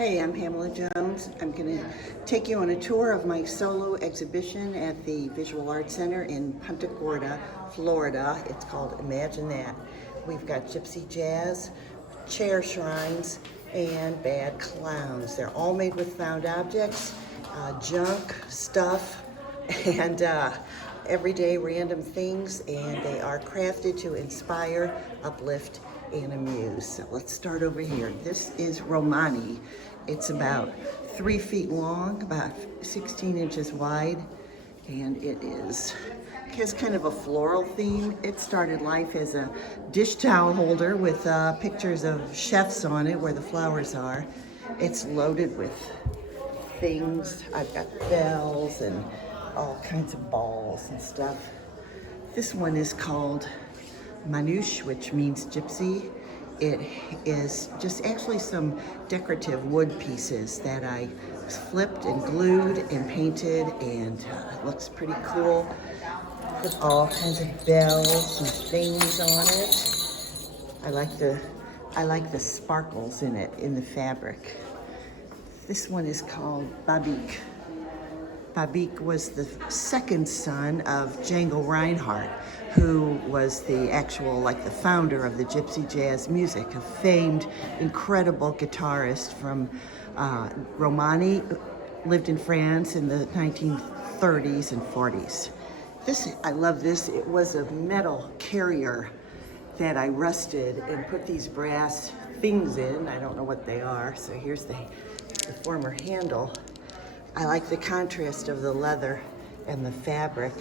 Hey, I'm Pamela Jones. I'm going to take you on a tour of my solo exhibition at the Visual Arts Center in Punta Gorda, Florida. It's called Imagine That. We've got gypsy jazz, chair shrines, and bad clowns. They're all made with found objects, junk, stuff, and everyday random things, and they are crafted to inspire, uplift, and amuse. So let's start over here. This is Romani. It's about 3 feet long, about 16 inches wide, and it has kind of a floral theme. It started life as a dish towel holder with pictures of chefs on it where the flowers are. It's loaded with things. I've got bells and all kinds of balls and stuff. This one is called Manouche, which means gypsy. It is just actually some decorative wood pieces that I flipped and glued and painted, and it looks pretty cool with all kinds of bells and things on it. I like the sparkles in it, in the fabric. This one is called Babik. Babik was the second son of Django Reinhardt, who was the actual, the founder of the gypsy jazz music, a famed, incredible guitarist from Romani, lived in France in the 1930s and 40s. I love this. It was a metal carrier that I rusted and put these brass things in. I don't know what they are. So here's the former handle. I like the contrast of the leather and the fabric,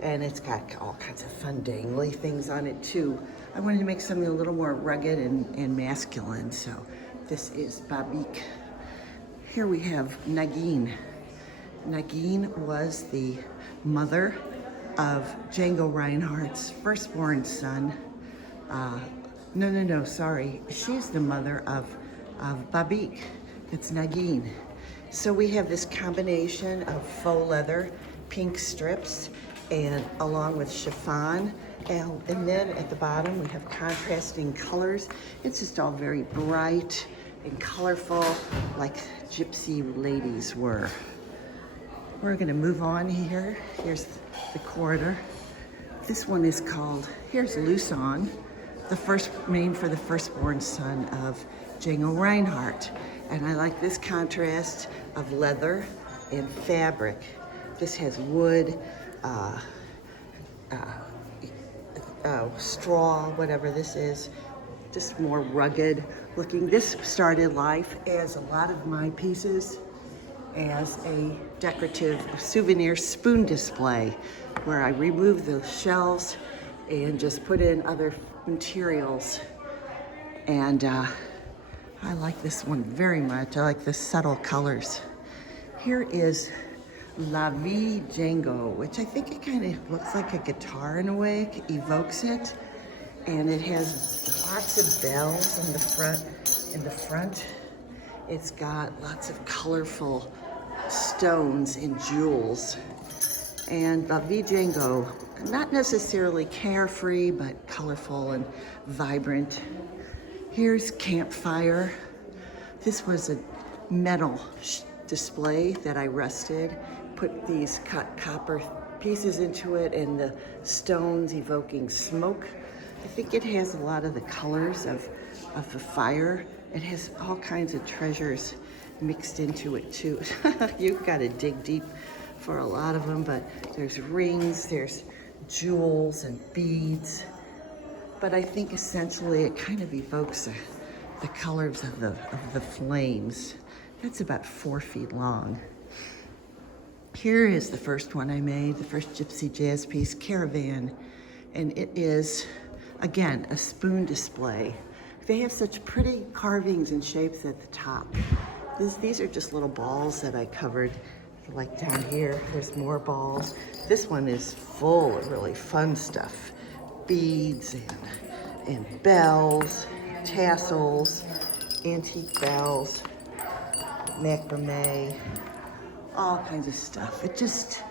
and it's got all kinds of fun dangly things on it too. I wanted to make something a little more rugged and masculine, so this is Babik. Here we have Nagin. Nagin was the mother of Django Reinhardt's firstborn son. Sorry. She's the mother of Babik. It's Nagin. So we have this combination of faux leather, pink strips, and along with chiffon. And then at the bottom we have contrasting colors. It's just all very bright and colorful, like gypsy ladies were. We're gonna move on here. Here's the corridor. This one is called, here's Lucon, the first name for the firstborn son of Django Reinhardt. And I like this contrast of leather and fabric. This has wood, straw, whatever this is, just more rugged looking. This started life, as a lot of my pieces, as a decorative souvenir spoon display where I removed the shelves and just put in other materials. And I like this one very much. I like the subtle colors. Here is La Vie Django, which I think it kind of looks like a guitar in a way, it evokes it. And it has lots of bells in the front. It's got lots of colorful stones and jewels. And La Vie Django, not necessarily carefree, but colorful and vibrant. Here's Campfire. This was a metal display that I rusted, put these cut copper pieces into it and the stones evoking smoke. I think it has a lot of the colors of the fire. It has all kinds of treasures mixed into it too. You've got to dig deep for a lot of them, but there's rings, there's jewels and beads. But I think essentially it kind of evokes the colors of the flames. That's about 4 feet long. Here is the first one I made, the first gypsy jazz piece, Caravan. And it is, again, a spoon display. They have such pretty carvings and shapes at the top. These are just little balls that I covered. Like down here, there's more balls. This one is full of really fun stuff. Beads and bells, tassels, antique bells, macrame, all kinds of stuff. It just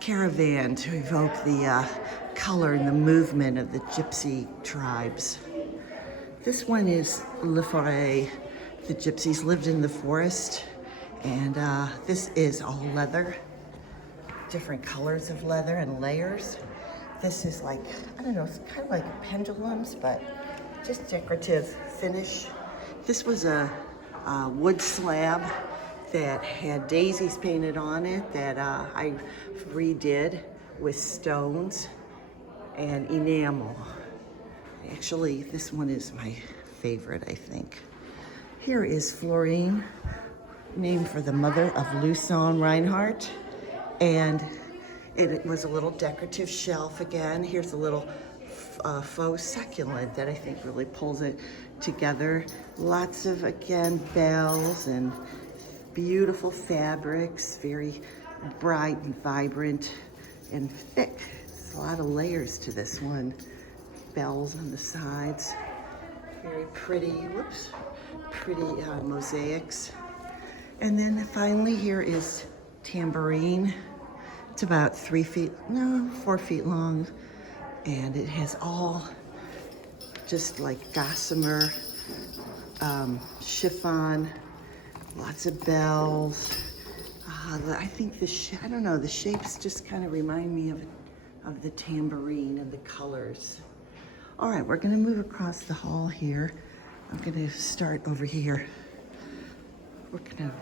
caravan to evoke the color and the movement of the gypsy tribes. This one is Le Forêt. The gypsies lived in the forest, and this is all leather, different colors of leather and layers. This is like, I don't know, it's kind of like pendulums, but just decorative finish. This was a wood slab that had daisies painted on it that I redid with stones and enamel. Actually, this one is my favorite, I think. Here is Florine, named for the mother of Lucien Reinhardt. And it was a little decorative shelf again. Here's a little faux succulent that I think really pulls it together. Lots of, again, bells and beautiful fabrics, very bright and vibrant and thick. There's a lot of layers to this one. Bells on the sides, very pretty, whoops, pretty mosaics. And then finally here is tambourine. It's about 4 feet long, and it has all just like gossamer, chiffon, lots of bells. I think I don't know, the shapes just kind of remind me of the tambourine and the colors. All right, we're gonna move across the hall here. I'm gonna start over here. We're gonna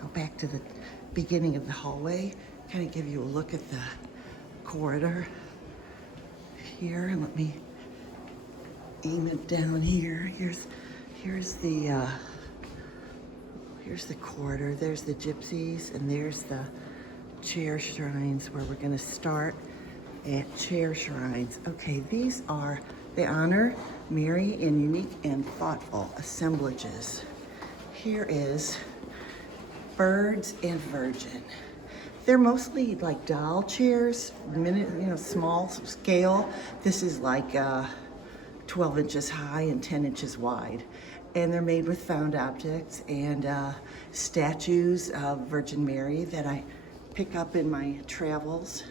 go back to the beginning of the hallway, kind of give you a look at the corridor here. And let me aim it down here. Here's the corridor. There's the gypsies, and there's the chair shrines where we're gonna start at chair shrines. Okay, they honor merry and unique and thoughtful assemblages. Here is Birds and Virgin. They're mostly like doll chairs, small scale. This is like 12 inches high and 10 inches wide. And they're made with found objects and statues of Virgin Mary that I pick up in my travels.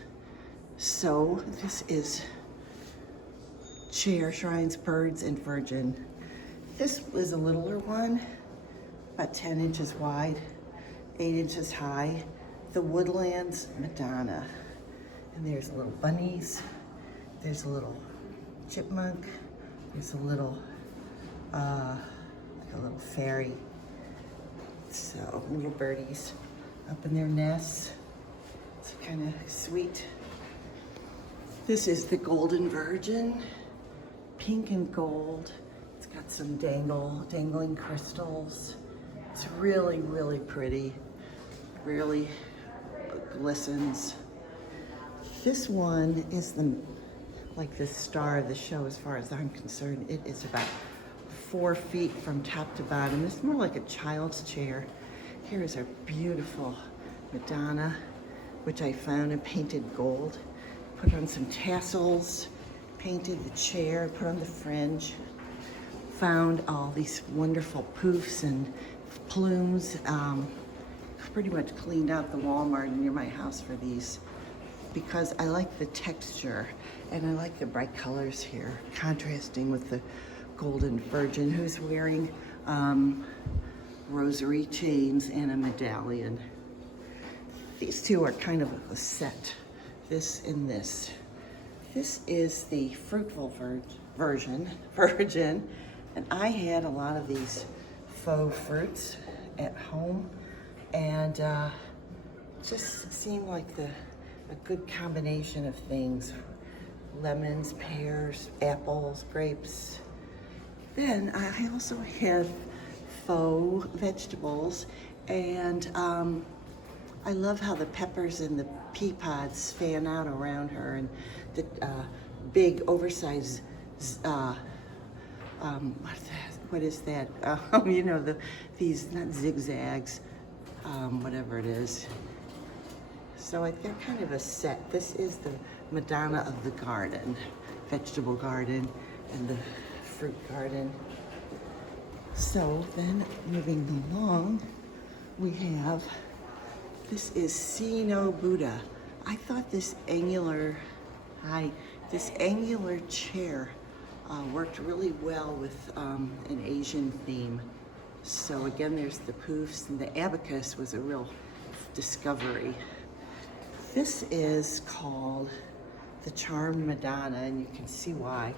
So this is Chair Shrines, Birds and Virgin. This is a littler one, about 10 inches wide, 8 inches high. The Woodlands Madonna. And there's little bunnies. There's a little chipmunk. There's a little, like a little fairy. So little birdies up in their nests. It's kind of sweet. This is the Golden Virgin, pink and gold. It's got some dangling crystals. It's really, really pretty. Really glistens. This one is like the star of the show as far as I'm concerned. It is about 4 feet from top to bottom. It's more like a child's chair. Here is our beautiful Madonna, which I found and painted gold. Put on some tassels, painted the chair, put on the fringe. Found all these wonderful poofs and plumes. Pretty much cleaned out the Walmart near my house for these because I like the texture and I like the bright colors here, contrasting with the Golden Virgin who's wearing rosary chains and a medallion. These two are kind of a set, this and this. This is the Fruitful Virgin, and I had a lot of these faux fruits at home. And just seemed like a good combination of things. Lemons, pears, apples, grapes. Then I also have faux vegetables, and I love how the peppers and the pea pods fan out around her, and the big oversized, what is that? These, not zigzags, whatever it is. So they're kind of a set. This is the Madonna of the garden, vegetable garden, and the fruit garden. So then moving along, we have, this is See No Buddha. I thought this angular chair worked really well with an Asian theme. So again, there's the poofs, and the abacus was a real discovery. This is called the Charmed Madonna, and you can see why.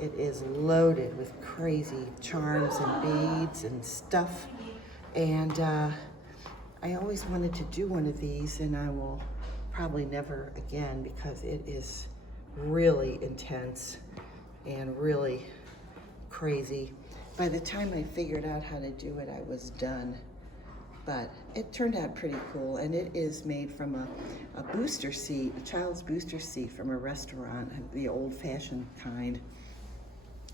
It is loaded with crazy charms and beads and stuff. And I always wanted to do one of these, and I will probably never again because it is really intense and really crazy. By the time I figured out how to do it, I was done. But it turned out pretty cool, and it is made from a booster seat, a child's booster seat from a restaurant, the old-fashioned kind.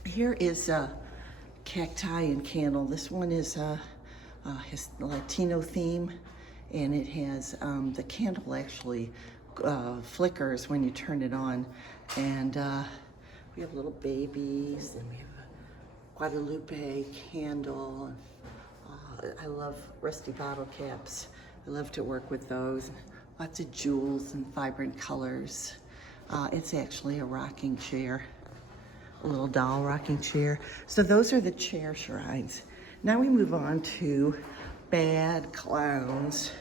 Here is a cacti and candle. This one is his Latino theme, and it has the candle actually flickers when you turn it on. And we have little babies, and we have a Guadalupe candle. I love rusty bottle caps. I love to work with those. Lots of jewels and vibrant colors. It's actually a rocking chair, a little doll rocking chair. So those are the chair shrines. Now we move on to bad clowns,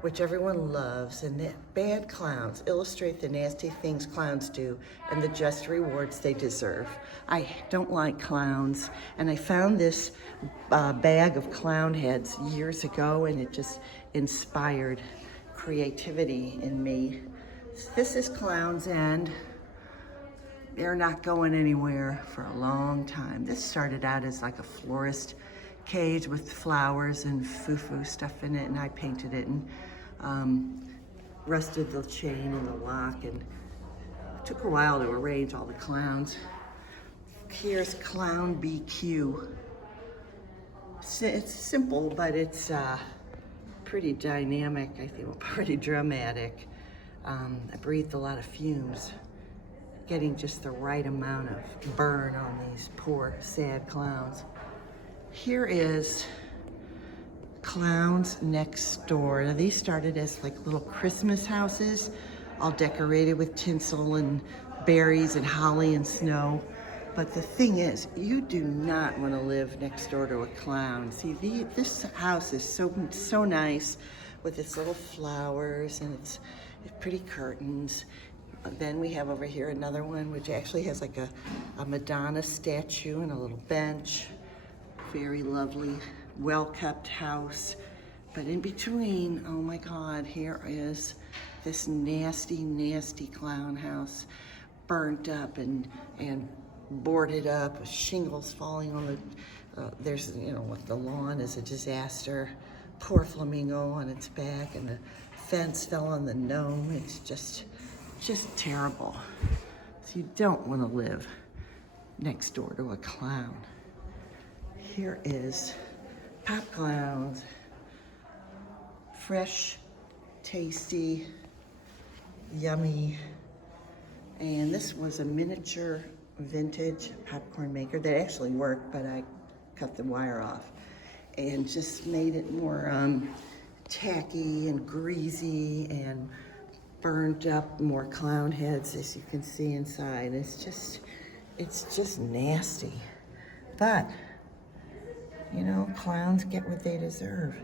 which everyone loves. And the bad clowns illustrate the nasty things clowns do and the just rewards they deserve. I don't like clowns, and I found this bag of clown heads years ago, and it just inspired creativity in me. This is Clown's End. They're not going anywhere for a long time. This started out as like a florist cage with flowers and foo-foo stuff in it, and I painted it and rusted the chain and the lock, and it took a while to arrange all the clowns. Here's Clown BQ. It's simple, but it's pretty dynamic, I think, pretty dramatic. I breathed a lot of fumes, getting just the right amount of burn on these poor, sad clowns. Here is Clowns Next Door. Now these started as like little Christmas houses, all decorated with tinsel and berries and holly and snow. But the thing is, you do not want to live next door to a clown. See, this house is so nice with its little flowers and its pretty curtains. Then we have over here another one which actually has like a Madonna statue and a little bench. Very lovely, well-kept house. But in between, oh my God, here is this nasty, nasty clown house, burnt up and boarded up, with shingles falling on the, there's, you know, the lawn is a disaster. Poor flamingo on its back, and the fence fell on the gnome. It's just terrible. So you don't want to live next door to a clown. Here is Pop Clowns. Fresh, tasty, yummy. And this was a miniature vintage popcorn maker that actually worked, but I cut the wire off and just made it more tacky and greasy and burned up more clown heads, as you can see inside. It's just nasty. But, you know, clowns get what they deserve.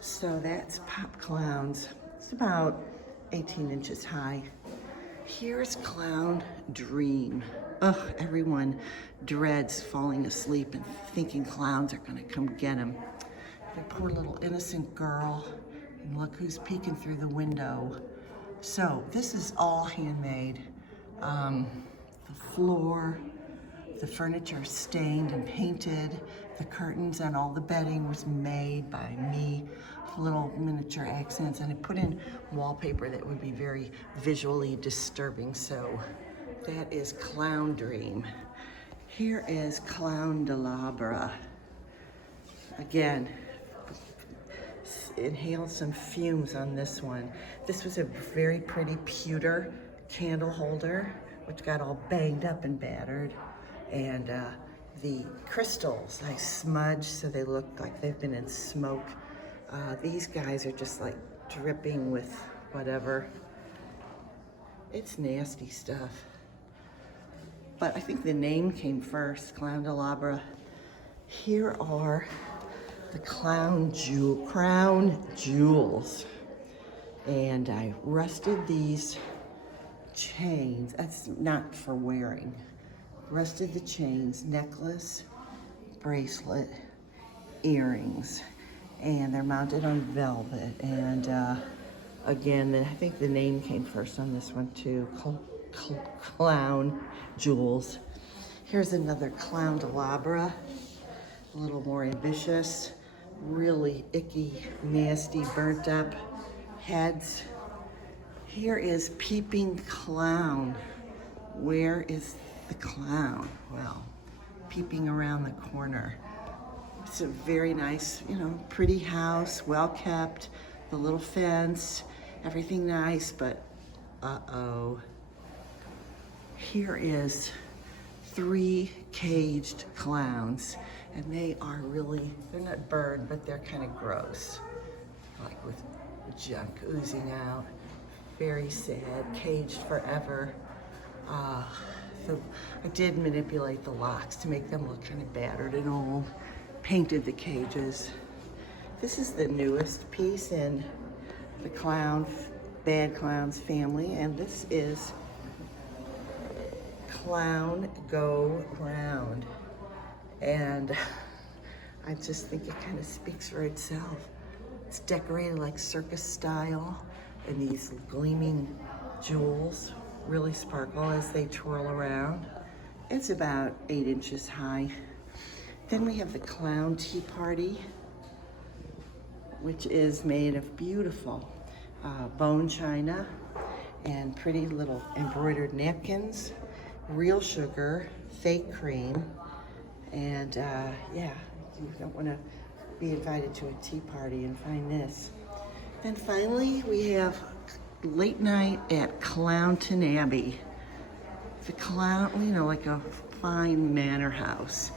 So that's Pop Clowns. It's about 18 inches high. Here's Clown Dream. Ugh, everyone dreads falling asleep and thinking clowns are gonna come get him. The poor little innocent girl, and look who's peeking through the window. So this is all handmade. The floor, the furniture stained and painted. The curtains and all the bedding was made by me. Little miniature accents, and I put in wallpaper that would be very visually disturbing. So that is Clown Dream. Here is Clown Delabra. Again, inhaled some fumes on this one. This was a very pretty pewter candle holder, which got all banged up and battered. And the crystals I smudged so they look like they've been in smoke. These guys are just like dripping with whatever. It's nasty stuff. But I think the name came first, Clown Delabra. Here are the crown jewels. And I rusted these chains. That's not for wearing. Rusted the chains, necklace, bracelet, earrings, and they're mounted on velvet. And again, I think the name came first on this one too. Clown jewels. Here's another clown delabra, a little more ambitious, really icky, nasty, burnt up heads. Here is peeping clown. Where is the clown? Well, peeping around the corner. It's a very nice, pretty house, well kept, the little fence, everything nice, but uh-oh. Here is 3 caged clowns, and they are really, they're not burned, but they're kind of gross, like with junk oozing out. Very sad, caged forever. So I did manipulate the locks to make them look kind of battered and old. Painted the cages. This is the newest piece in the Bad Clowns family, and this is Clown Go Round. And I just think it kind of speaks for itself. It's decorated like circus style, and these gleaming jewels really sparkle as they twirl around. It's about 8 inches high. Then we have the Clown Tea Party, which is made of beautiful bone china and pretty little embroidered napkins, real sugar, fake cream, and yeah, you don't want to be invited to a tea party and find this. Then finally, we have late night at Clownton Abbey. The clown, like a fine manor house.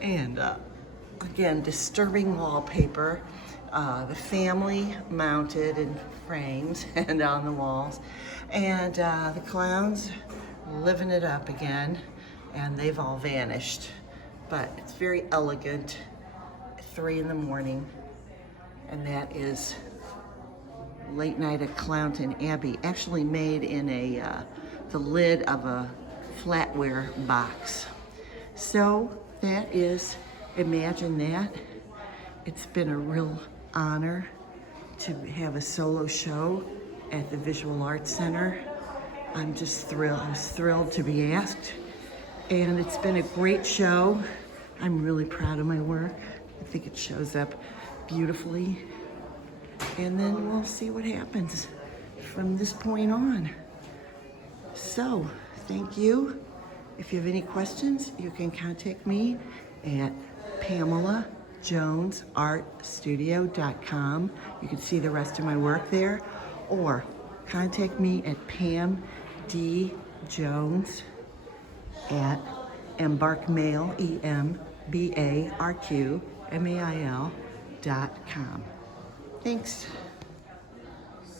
And again, disturbing wallpaper. The family mounted in frames and on the walls. And the clowns living it up again, and they've all vanished. But it's very elegant, 3 in the morning, and that is Late Night at Clownton Abbey, actually made in the lid of a flatware box. So that is Imagine That. It's been a real honor to have a solo show at the Visual Arts Center. I'm just thrilled. I was thrilled to be asked, and it's been a great show. I'm really proud of my work. I think it shows up beautifully, and then we'll see what happens from this point on. So, thank you. If you have any questions, you can contact me at PamelaJonesArtStudio.com. You can see the rest of my work there, or contact me at PamDJones@embarkmail, EMBARQMAIL.com. Thanks.